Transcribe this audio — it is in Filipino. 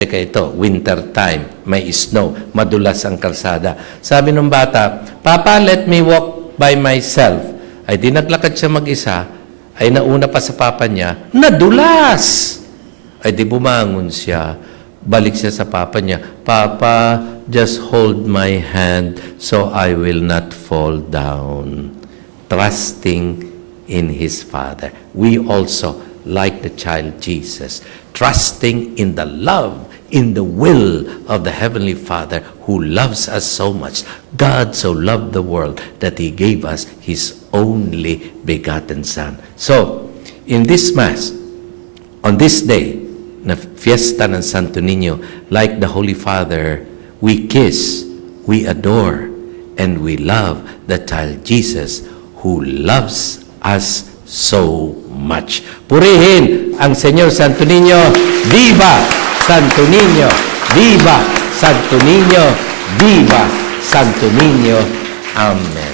Ito, winter time, may snow, madulas ang kalsada. Sabi ng bata, Papa, let me walk by myself. Ay di naglakad siya mag-isa, ay nauna pa sa papa niya, nadulas! Ay di bumangon siya, balik siya sa papa niya, Papa, just hold my hand so I will not fall down. Trusting in his Father. We also, like the child Jesus, trusting in the love, in the will of the Heavenly Father who loves us so much. God so loved the world that He gave us His only begotten Son. So, in this Mass, on this day, na fiesta ng Santo Niño, like the Holy Father, we kiss, we adore, and we love the child Jesus who loves us so much. Purihin ang Señor Santo Niño. Viva Santo Niño! Viva Santo Niño! Viva Santo Niño! Amen.